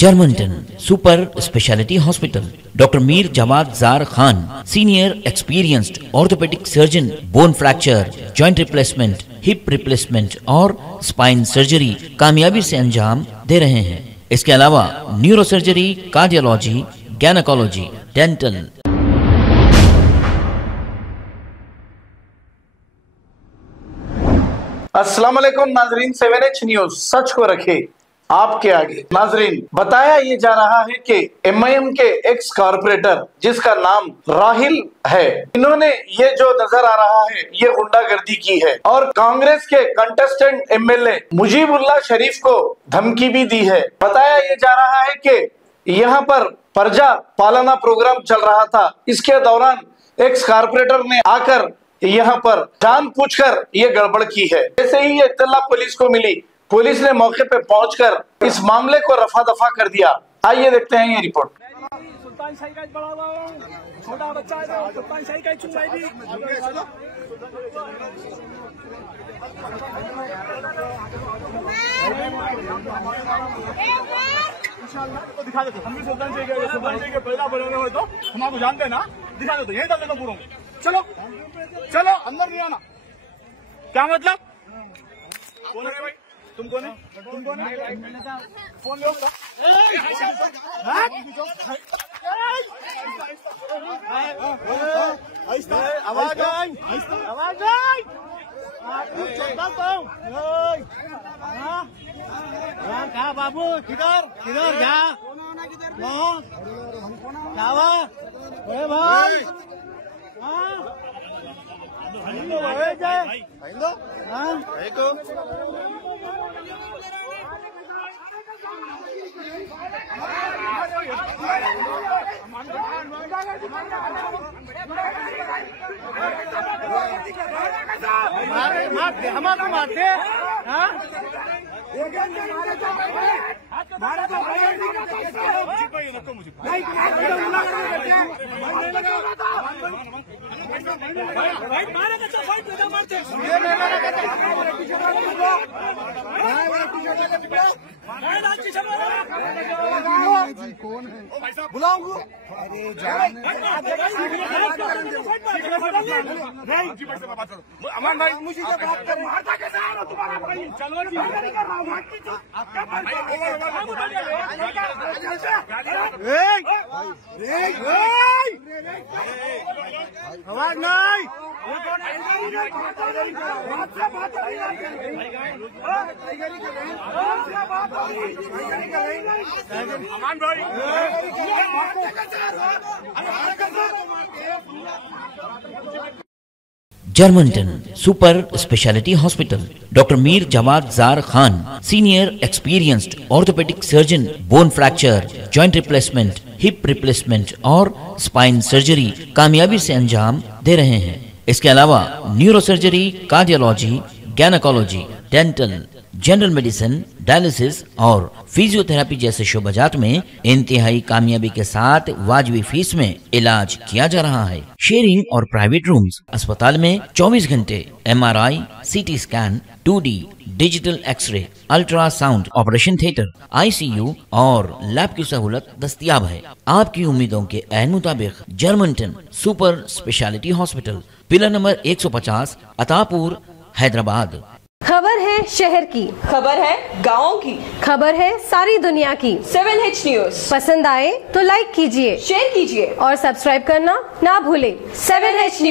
Germanton super speciality hospital, doctor Mir Jawad Zar Khan, senior experienced orthopaedic surgeon, bone fracture, joint replacement, hip replacement और spine surgery कामयाबी से अंजाम दे रहे हैं। इसके अलावा neuro surgery, cardiology, gynaecology, dental. अस्सलाम वालेकुम नाजरीन, 7H न्यूज सच को रखे आपके आगे। नाजरीन, बताया ये जा रहा है कि MIM के एक्स कारपोरेटर जिसका नाम राहिल है, इन्होंने ये जो नजर आ रहा है ये गुंडागर्दी की है और कांग्रेस के कंटेस्टेंट MLA मुजीबुल्लाह शरीफ को धमकी भी दी है। बताया ये जा रहा है कि यहाँ पर प्रजा पालना प्रोग्राम चल रहा था, इसके दौरान एक्स कारपोरेटर ने आकर यहाँ पर जानबूझकर ये गड़बड़ की है। जैसे ही ये इत्तला पुलिस को मिली, पुलिस ने मौके पे पहुंचकर इस मामले को रफा दफा कर दिया। आइए देखते हैं ये रिपोर्ट। सुल्तान शाही का बड़ा छोटा बच्चा है, सुल्तान शाही का चुनाई भी तो दिखा देते। हम भी सुल्तान शाही के पहला बनाने हो तो हम आपको जानते हैं ना, दिखा देते। यही डाल देना पूरा। चलो चलो अंदर नहीं आना। क्या मतलब? कौन है भाई? तुम कौन है? तुम कौन है? फोन लो। आवाज आई, आवाज आई। क्या बाबू, किधर किधर क्या भाई? हमारे मारते कौन है? बुलाऊंगा। अरे अमान भाई, मुझे बात कर, मारता कैसे आ रहा तुम्हारा भाई? चलो जी, आवाज नहीं। अमान भाई, Germanton super speciality hospital, doctor Mir Jawad Zar Khan, senior experienced orthopaedic surgeon, bone fracture, joint replacement, hip replacement और स्पाइन सर्जरी कामयाबी से अंजाम दे रहे हैं। इसके अलावा neuro surgery, cardiology, gynaecology, dental, general medicine, dialysis और फिजियोथेरेपी जैसे शोबाजात में इंतहाई कामयाबी के साथ वाजिबी फीस में इलाज किया जा रहा है। शेयरिंग और प्राइवेट रूम्स, अस्पताल में 24 घंटे MRI, CT scan, 2D digital x-ray, ultrasound, operation theatre, ICU और लैब की सहूलत दस्तयाब है। आपकी उम्मीदों के ऐन मुताबिक Germanton super speciality hospital, pillar number 150, Attapur, Hyderabad. खबर है शहर की, खबर है गाँव की, खबर है सारी दुनिया की। 7H न्यूज पसंद आए तो लाइक कीजिए, शेयर कीजिए और सब्सक्राइब करना ना भूले। 7H news.